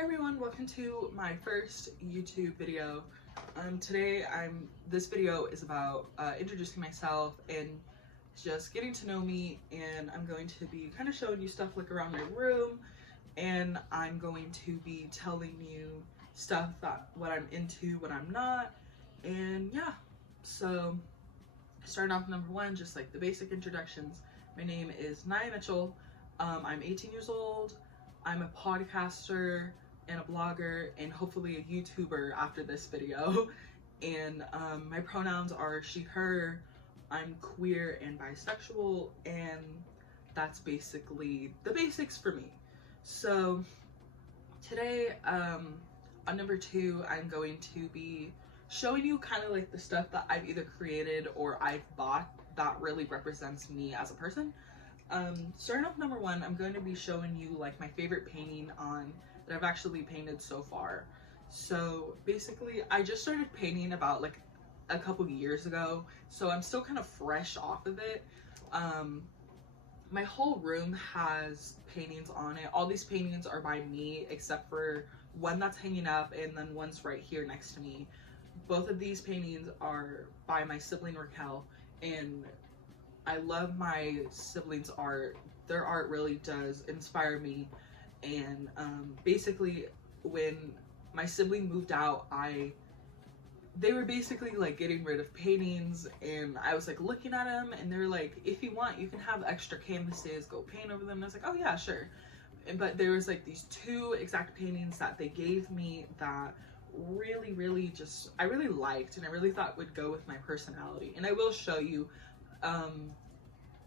Hi everyone, welcome to my first YouTube video. Today this video is about introducing myself and just getting to know me, and I'm going to be kind of showing you stuff like around my room, and I'm going to be telling you stuff that what I'm into, what I'm not, and yeah. So starting off number one, just like the basic introductions. My name is Nia Mitchell. I'm 18 years old. I'm a podcaster and a blogger and hopefully a YouTuber after this video. And my pronouns are she, her. I'm queer and bisexual, and that's basically the basics for me. So today, on number two, I'm going to be showing you kind of like the stuff that I've either created or I've bought that really represents me as a person. Starting off number one, I'm going to be showing you like my favorite painting that I've actually painted so far. So basically, I just started painting about like a couple years ago, so I'm still kind of fresh off of it. My whole room has paintings on it. All these paintings are by me except for one that's hanging up and then one's right here next to me. Both of these paintings are by my sibling Raquel, and I love my siblings' art. Their art really does inspire me. And basically, when my sibling moved out, they were basically like getting rid of paintings, and I was like looking at them, and they're like, if you want, you can have extra canvases, go paint over them. And I was like, oh yeah, sure. But there was like these two exact paintings that they gave me that really just I really liked and I really thought would go with my personality, and I will show you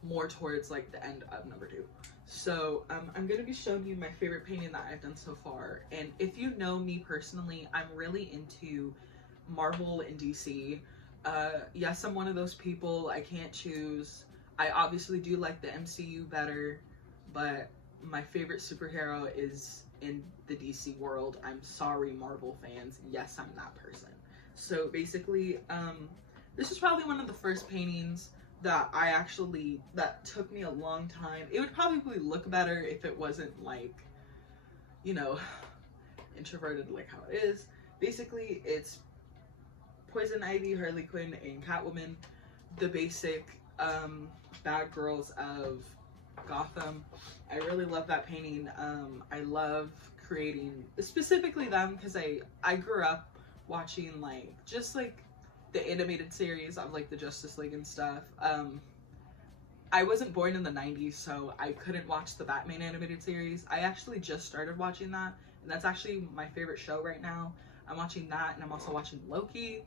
more towards like the end of number two. So I'm going to be showing you my favorite painting that I've done so far. And if you know me personally, I'm really into Marvel and DC. Yes, I'm one of those people. I can't choose. I obviously do like the MCU better, but my favorite superhero is in the DC world. I'm sorry, Marvel fans. Yes, I'm that person. So basically, this is probably one of the first paintings that took me a long time. It would probably look better if it wasn't like, you know, introverted like how it is. Basically, it's Poison Ivy, Harley Quinn, and Catwoman, the basic bad girls of Gotham. I really love that painting. I love creating specifically them because I grew up watching like just like the animated series of like the Justice League and stuff. I wasn't born in the 90s, so I couldn't watch the Batman animated series. I actually just started watching that, and that's actually my favorite show right now. I'm watching that, and I'm also watching Loki.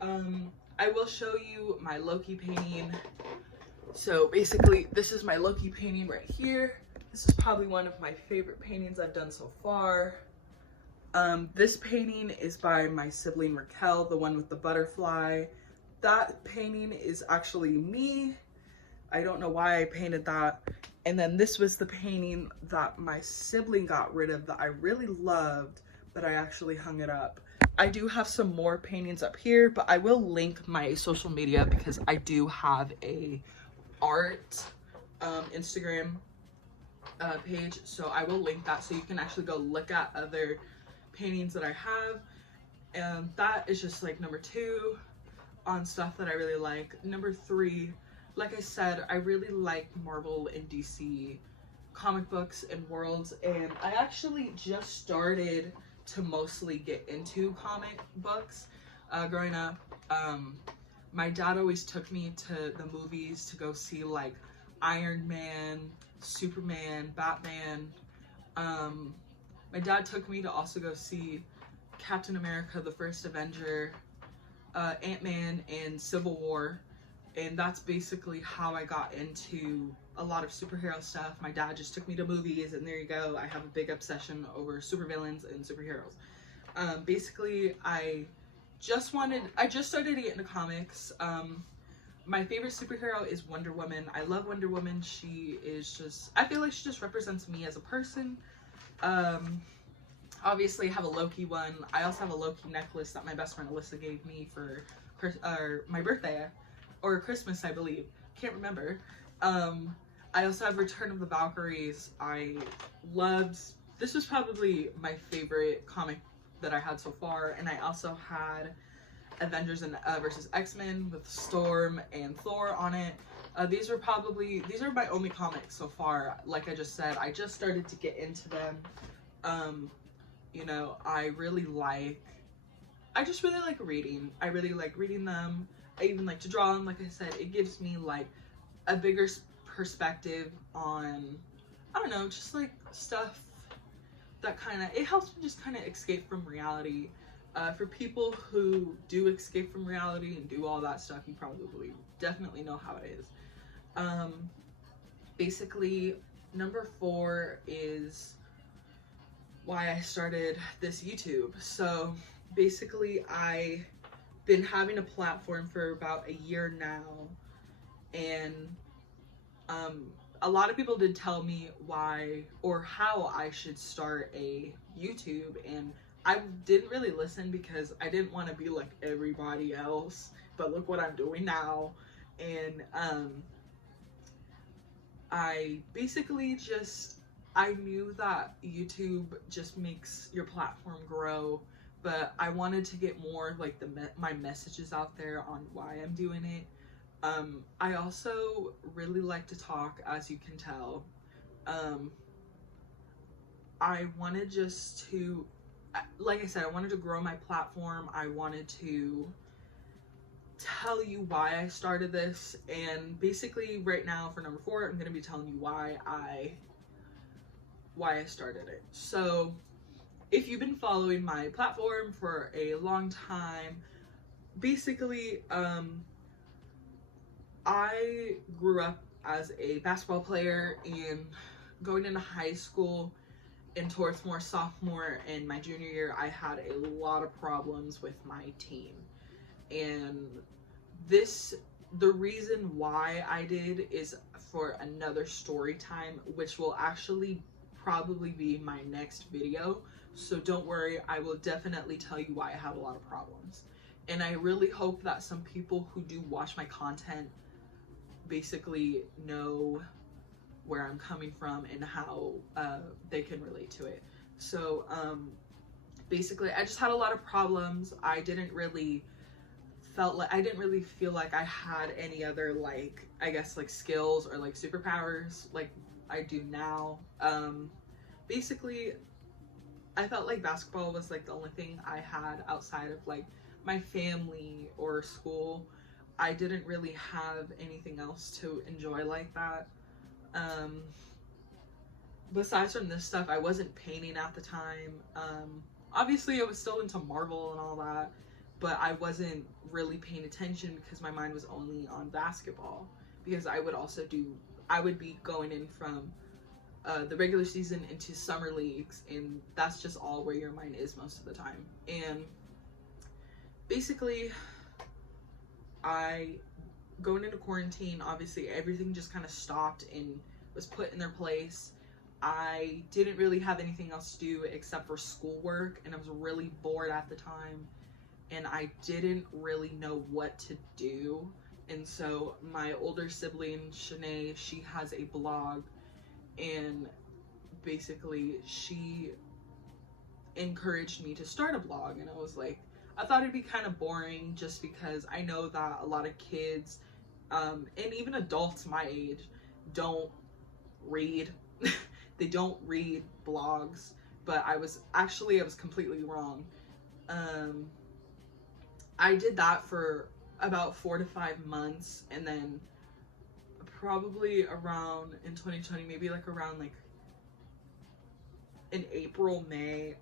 I will show you my Loki painting. So basically, this is my Loki painting right here. This is probably one of my favorite paintings I've done so far. This painting is by my sibling Raquel, the one with the butterfly. That painting is actually me. I don't know why I painted that. And then this was the painting that my sibling got rid of that I really loved, but I actually hung it up. I do have some more paintings up here, but I will link my social media because I do have a art Instagram page, so I will link that so you can actually go look at other paintings that I have. And that is just like number two on stuff that I really like. Number three, like I said, I really like Marvel and DC comic books and worlds, and I actually just started to mostly get into comic books. Growing up, my dad always took me to the movies to go see like Iron Man, Superman, Batman. My dad took me to also go see Captain America, the First Avenger, Ant-Man, and Civil War. And that's basically how I got into a lot of superhero stuff. My dad just took me to movies, and there you go. I have a big obsession over supervillains and superheroes. Basically, I just started to get into comics. My favorite superhero is Wonder Woman. I love Wonder Woman. I feel like she just represents me as a person. Obviously I have a Loki one. I also have a Loki necklace that my best friend Alyssa gave me for my birthday or Christmas, I believe. Can't remember. I also have Return of the Valkyries. I loved this was probably my favorite comic that I had so far. And I also had Avengers and versus X-Men with Storm and Thor on it. These are my only comics so far. Like I just said, I just started to get into them. You know, I just really like reading. I really like reading them. I even like to draw them. Like I said, it gives me like a bigger perspective on, I don't know, just like stuff that it helps me just kind of escape from reality. For people who do escape from reality and do all that stuff, you probably definitely know how it is. Basically, number 4 is why I started this YouTube. So basically, I've been having a platform for about a year now, and a lot of people did tell me why or how I should start a YouTube, and I didn't really listen because I didn't want to be like everybody else, but look what I'm doing now. And I basically I knew that YouTube just makes your platform grow, but I wanted to get more like my messages out there on why I'm doing it. I also really like to talk, as you can tell. I wanted like I said, I wanted to grow my platform. I wanted to tell you why I started this, and basically right now for number 4, I'm going to be telling you why I started it. So if you've been following my platform for a long time, basically I grew up as a basketball player, and going into high school and towards more sophomore and my junior year, I had a lot of problems with my team. And the reason why I did is for another story time, which will actually probably be my next video. So don't worry, I will definitely tell you why I had a lot of problems. And I really hope that some people who do watch my content basically know where I'm coming from and how they can relate to it. So basically, I just had a lot of problems. I didn't really feel like I had any other, like, I guess, like skills or like superpowers like I do now. Basically, I felt like basketball was like the only thing I had outside of like my family or school. I didn't really have anything else to enjoy like that. Besides from this stuff, I wasn't painting at the time. Obviously I was still into Marvel and all that, but I wasn't really paying attention because my mind was only on basketball, because I would be going in from the regular season into summer leagues, and that's just all where your mind is most of the time. And basically, going into quarantine, obviously everything just kind of stopped and was put in their place. I didn't really have anything else to do except for schoolwork, and I was really bored at the time, and I didn't really know what to do. And so my older sibling, Shanae, she has a blog, and basically she encouraged me to start a blog. And I was like, I thought it'd be kind of boring, just because I know that a lot of kids and even adults my age don't read. They don't read blogs, but I was completely wrong. I did that for about 4 to 5 months, and then probably around in 2020, maybe like around like in April, May,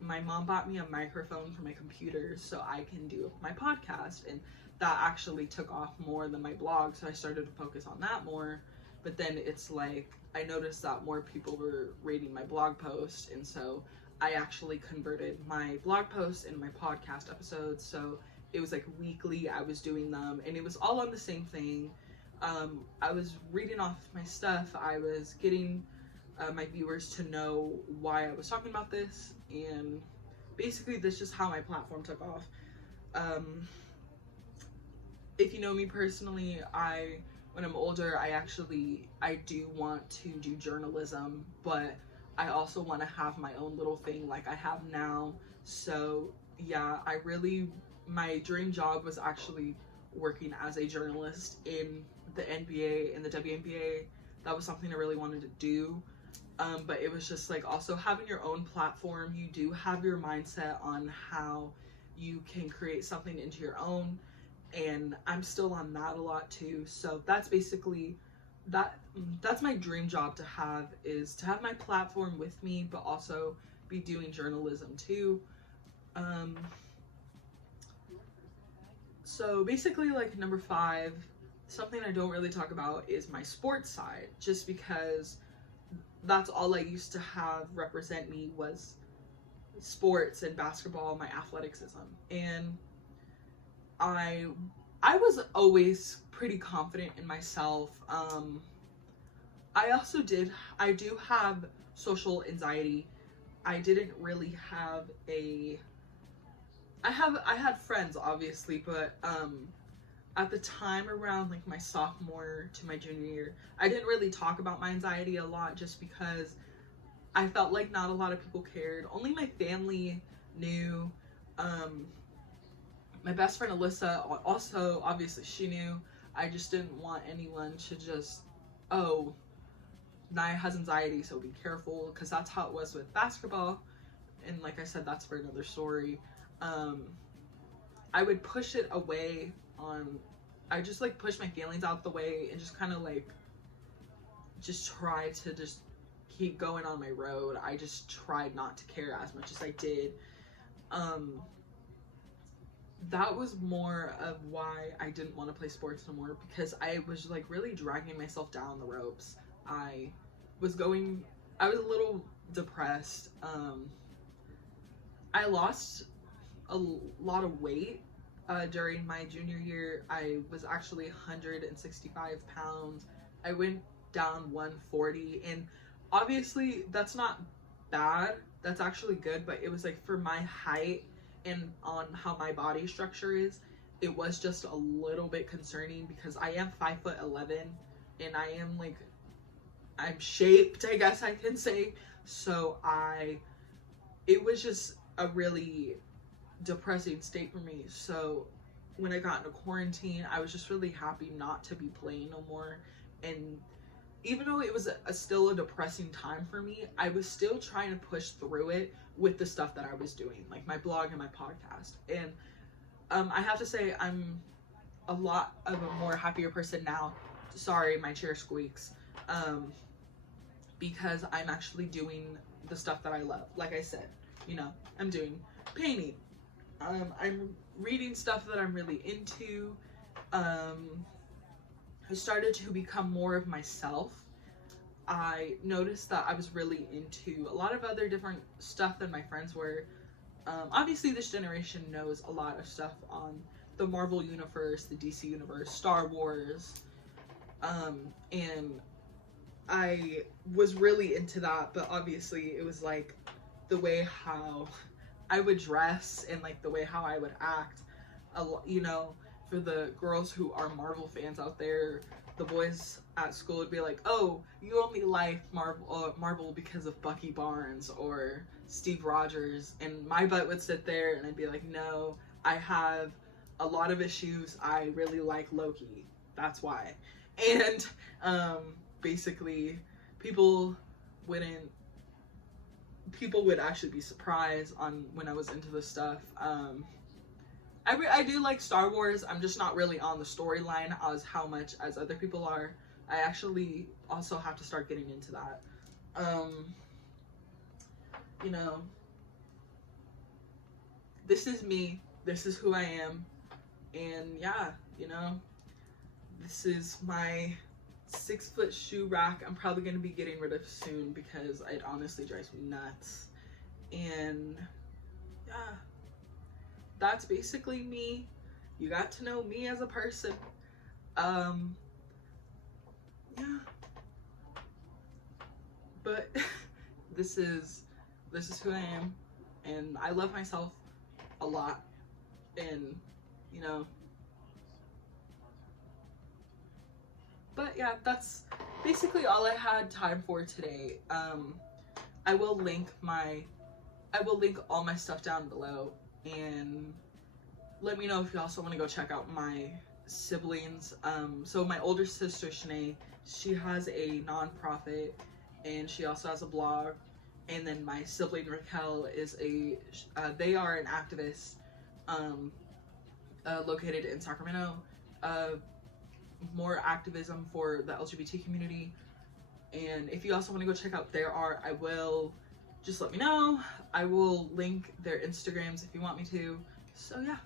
my mom bought me a microphone for my computer so I can do my podcast, and that actually took off more than my blog, so I started to focus on that more. But then it's like, I noticed that more people were reading my blog post, and so I actually converted my blog posts into my podcast episodes. So it was like weekly I was doing them, and it was all on the same thing. I was reading off my stuff. I was getting my viewers to know why I was talking about this, and basically this is just how my platform took off. If you know me personally, I when I'm older, I do want to do journalism, but I also want to have my own little thing like I have now. So yeah, my dream job was actually working as a journalist in the NBA and the WNBA. That was something I really wanted to do. But it was just like also having your own platform. You do have your mindset on how you can create something into your own, and I'm still on that a lot too. So that's basically that's my dream job to have, is to have my platform with me but also be doing journalism too. So basically, like, number 5, something I don't really talk about is my sports side, just because that's all I used to have represent me was sports and basketball, my athleticism. And I was always pretty confident in myself. I do have social anxiety. I didn't really have I had friends obviously, but at the time around like my sophomore to my junior year, I didn't really talk about my anxiety a lot just because I felt like not a lot of people cared. Only my family knew. My best friend Alyssa also, obviously she knew. I just didn't want anyone to just, oh, Naya has anxiety, so be careful, because that's how it was with basketball. And like I said, that's for another story. I would push it away I just like push my feelings out the way and just kind of like just try to just keep going on my road. I just tried not to care as much as I did. That was more of why I didn't want to play sports no more, because I was like really dragging myself down the ropes. I was a little depressed. I lost a lot of weight during my junior year. I was actually 165 pounds. I went down 140, and obviously that's not bad. That's actually good, but it was like for my height and on how my body structure is, it was just a little bit concerning, because I am 5'11" and I'm shaped, I guess I can say. So it was just a really depressing state for me. So when I got into quarantine, I was just really happy not to be playing no more. And even though it was still a depressing time for me, I was still trying to push through it with the stuff that I was doing, like my blog and my podcast. And I have to say, I'm a lot of a more happier person now. Sorry, my chair squeaks. Because I'm actually doing the stuff that I love. Like I said, I'm doing painting. I'm reading stuff that I'm really into. I started to become more of myself. I noticed that I was really into a lot of other different stuff than my friends were. Obviously, this generation knows a lot of stuff on the Marvel Universe, the DC Universe, Star Wars, and I was really into that, but obviously it was like the way how I would dress and like the way how I would act. For the girls who are Marvel fans out there, the boys at school would be like, "Oh, you only like Marvel because of Bucky Barnes or Steve Rogers," and my butt would sit there and I'd be like, "No, I have a lot of issues. I really like Loki. That's why." And basically, people would actually be surprised on when I was into this stuff. I do like Star Wars. I'm just not really on the storyline as how much as other people are. I actually also have to start getting into that. This is me. This is who I am. And yeah, this is my 6-foot shoe rack. I'm probably going to be getting rid of soon because it honestly drives me nuts. And yeah, that's basically me. You got to know me as a person. Yeah, but this is who I am, and I love myself a lot. And But yeah, that's basically all I had time for today. I will link all my stuff down below, and let me know if you also want to go check out my siblings. So my older sister Shanae, she has a nonprofit, and she also has a blog. And then my sibling Raquel is they are an activist, located in Sacramento. More activism for the LGBT community. And if you also want to go check out their art, I will just let me know. I will link their Instagrams if you want me to. So yeah.